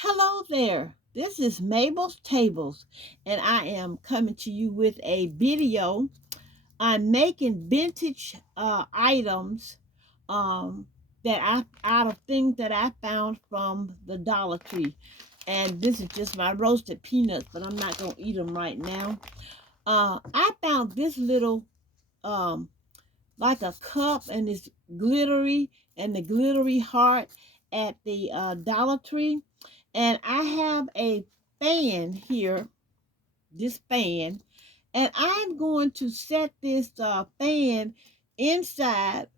Hello there. This is Mabel's Tables, and I am coming to you with a video on making vintage items that I out of things that I found from the Dollar Tree. And this is just my roasted peanuts, but I'm not gonna eat them right now. I found this little um like a cup, and it's glittery, and the glittery heart at the Dollar Tree. And I have a fan here, this fan, and I'm going to set this fan inside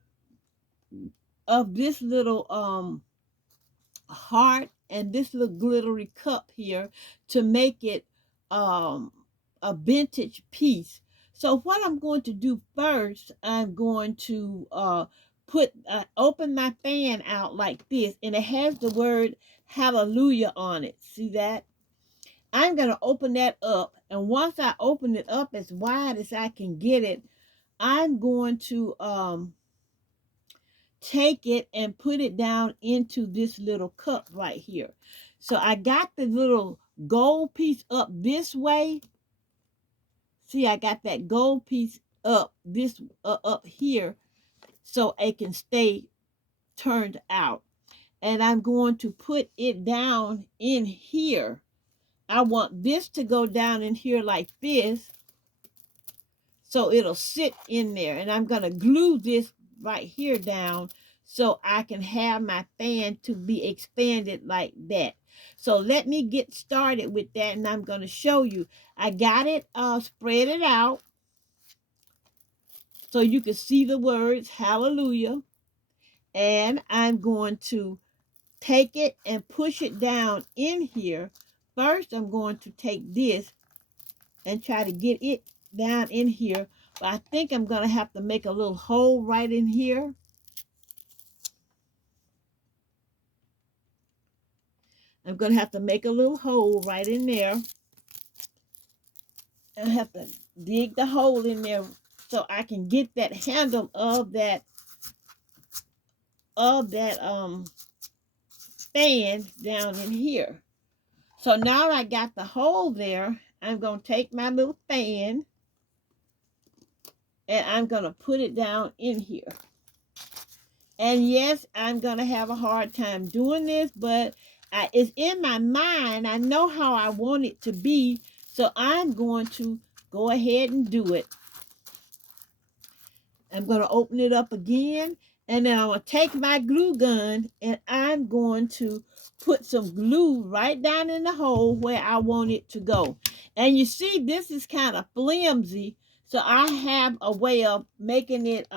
of this little heart and this little glittery cup here to make it um a vintage piece. So what I'm going to do first, I'm going to put open my fan out like this, and it has the word hallelujah on it. See that? I'm going to open that up, and once I open it up as wide as I can get it, I'm going to take it and put it down into this little cup right here. So I got the little gold piece up this way. See, I got that gold piece up this up here so it can stay turned out. And I'm going to put it down in here. I want this to go down in here like this, so it'll sit in there. And I'm going to glue this right here down so I can have my fan to be expanded like that. So let me get started with that, and I'm going to show you. I got it spread it out so you can see the words hallelujah. And I'm going to take it and push it down in here. First, I'm going to take this and try to get it down in here. But I think I'm going to have to make a little hole right in here. I'm going to have to make a little hole right in there. I have to dig the hole in there so I can get that handle of that fan down in here. So now I got the hole there, I'm going to take my little fan and I'm going to put it down in here. And yes, I'm going to have a hard time doing this, but it's in my mind. I know how I want it to be, so I'm going to go ahead and do it. I'm going to open it up again, and then I'm going to take my glue gun, and I'm going to put some glue right down in the hole where I want it to go. And you see, this is kind of flimsy, so I have a way of making it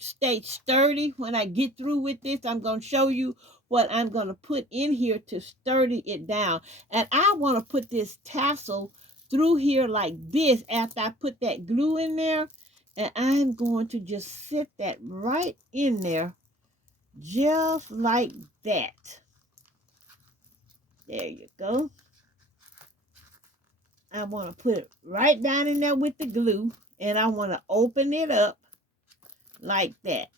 stay sturdy. When I get through with this, I'm going to show you what I'm going to put in here to sturdy it down. And I want to put this tassel through here like this after I put that glue in there. And I'm going to just sit that right in there, just like that. There you go. I want to put it right down in there with the glue, and I want to open it up like that.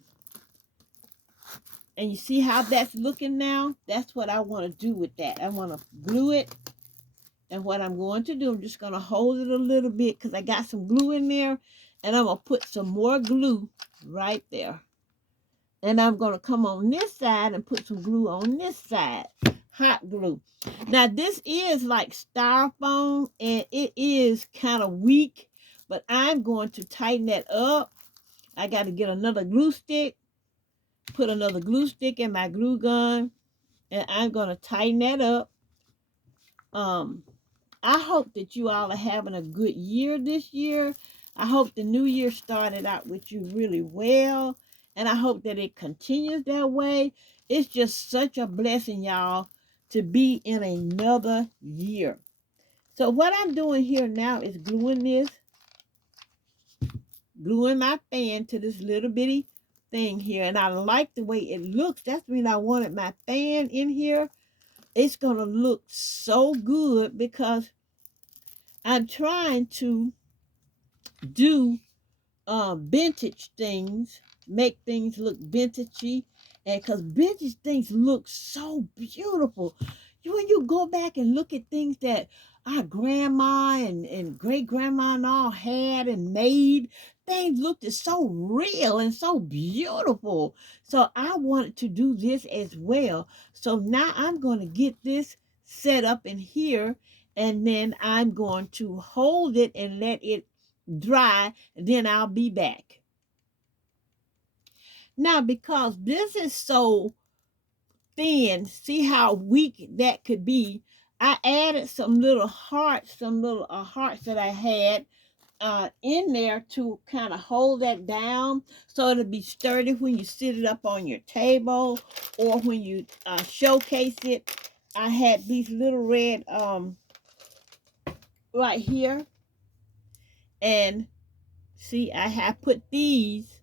And you see how that's looking now? That's what I want to do with that. I want to glue it. And what I'm going to do, I'm just going to hold it a little bit because I got some glue in there. And I'm going to put some more glue right there. And I'm going to come on this side and put some glue on this side. Hot glue. Now, this is like styrofoam, and it is kind of weak. But I'm going to tighten that up. I got to get another glue stick. Put another glue stick in my glue gun, and I'm going to tighten that up. I hope that you all are having a good year this year. I hope the new year started out with you really well, and I hope that it continues that way. It's just such a blessing, y'all, to be in another year. So what I'm doing here now is gluing my fan to this little bitty thing here, and I like the way it looks. That's when I wanted my fan in here. It's gonna look so good because I'm trying to do vintage things make things look vintagey, and because vintage things look so beautiful. When you go back and look at things that our grandma and great grandma and all had and made, things looked so real and so beautiful. So I wanted to do this as well. So now I'm going to get this set up in here, and then I'm going to hold it and let it dry, and then I'll be back. Now, because this is so thin, see how weak that could be. I added some little hearts, some little hearts that I had in there to kind of hold that down so it'll be sturdy when you sit it up on your table or when you showcase it. I had these little red right here, and see, I have put these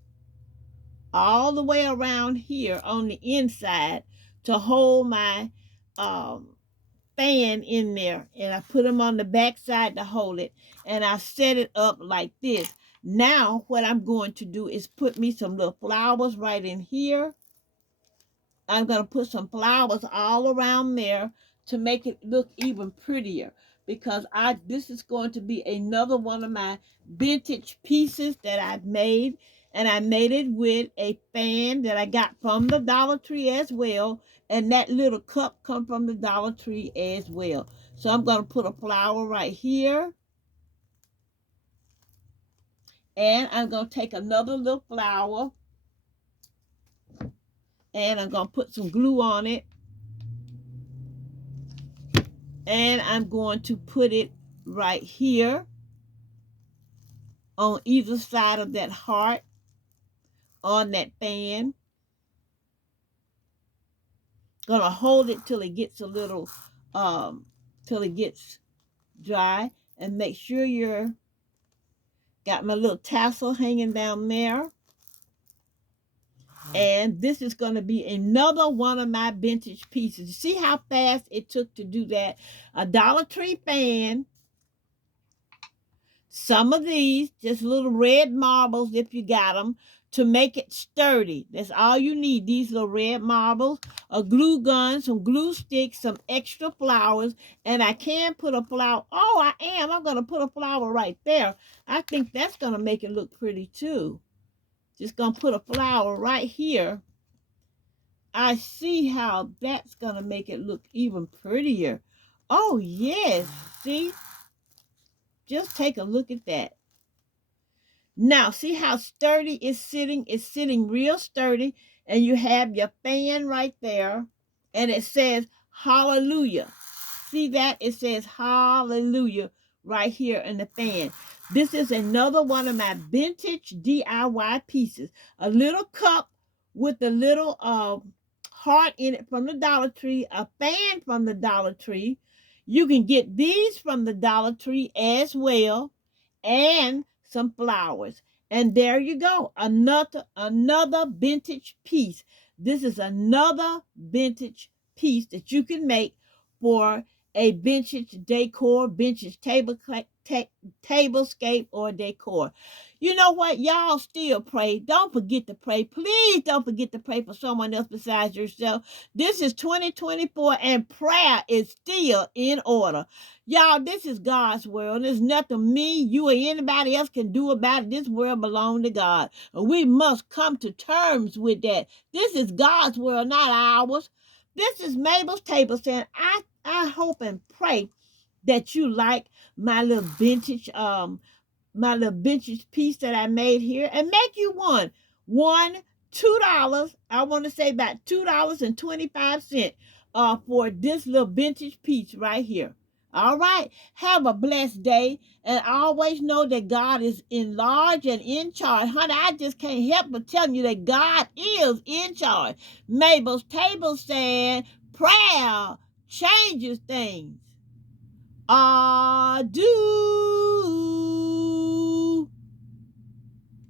all the way around here on the inside to hold my um, fan in there, and I put them on the back side to hold it, and I set it up like this. Now what I'm going to do is put me some little flowers right in here. I'm going to put some flowers all around there to make it look even prettier, because this is going to be another one of my vintage pieces that I've made, and I made it with a fan that I got from the Dollar Tree as well, and that little cup come from the Dollar Tree as well. So I'm going to put a flower right here, and I'm going to take another little flower, and I'm going to put some glue on it, and I'm going to put it right here on either side of that heart on that fan. Gonna hold it till it gets a little till it gets dry, and make sure you're got my little tassel hanging down there. And this is going to be another one of my vintage pieces. See how fast it took to do that? A Dollar Tree fan, some of these, just little red marbles if you got them, to make it sturdy. That's all you need, these little red marbles, a glue gun, some glue sticks, some extra flowers, and I can put a flower. Oh, I'm going to put a flower right there. I think that's going to make it look pretty too. Just going to put a flower right here. I see how that's going to make it look even prettier. Oh, yes. See? Just take a look at that. Now, see how sturdy it's sitting? It's sitting real sturdy, and you have your fan right there, and it says hallelujah. See that? It says hallelujah right here in the fan. This is another one of my vintage DIY pieces. A little cup with a little heart in it from the Dollar Tree, a fan from the Dollar Tree. You can get these from the Dollar Tree as well, and some flowers. And there you go. Another vintage piece. This is another vintage piece that you can make for a vintage decor, vintage tablescape or decor. You know what? Y'all still pray. Don't forget to pray. Please don't forget to pray for someone else besides yourself. This is 2024, and prayer is still in order. Y'all, this is God's world. There's nothing me, you, or anybody else can do about it. This world belongs to God. And we must come to terms with that. This is God's world, not ours. This is Mabel's Table saying, I hope and pray that you like my little vintage piece that I made here, and make you one $2. I want to say about $2.25 for this little vintage piece right here. All right, have a blessed day, and always know that God is in large and in charge. Honey, I just can't help but tell you that God is in charge. Mabel's Table saying prayer changes things. I do.